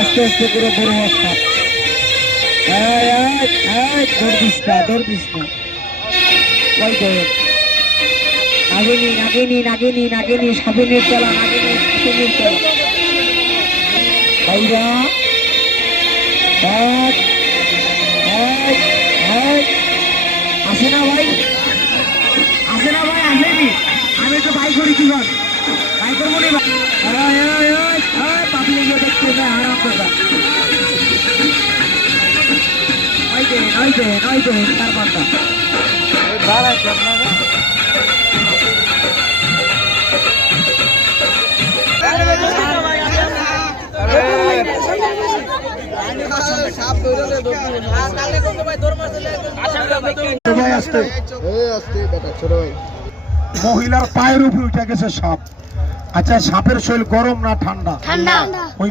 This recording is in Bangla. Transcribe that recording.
আস্তে আস্তে করে বড় সাপ। দৌড় দিস না। আগে নিন সাবনের চালান, আগে নিন সাবনের চালান। ভাইরা আসে না ভাই, আসেনি। আমি তো ভাই করি কি ভাই করবো নি পাবলিক দেখতে আরাম করে নয় তার পাতা দাঁড়াচ্ছে আপনারা। মহিলার পায়ের উপরে উঠে গেছে সাপ। আচ্ছা, সাপের শরীর গরম না ঠান্ডা? ওই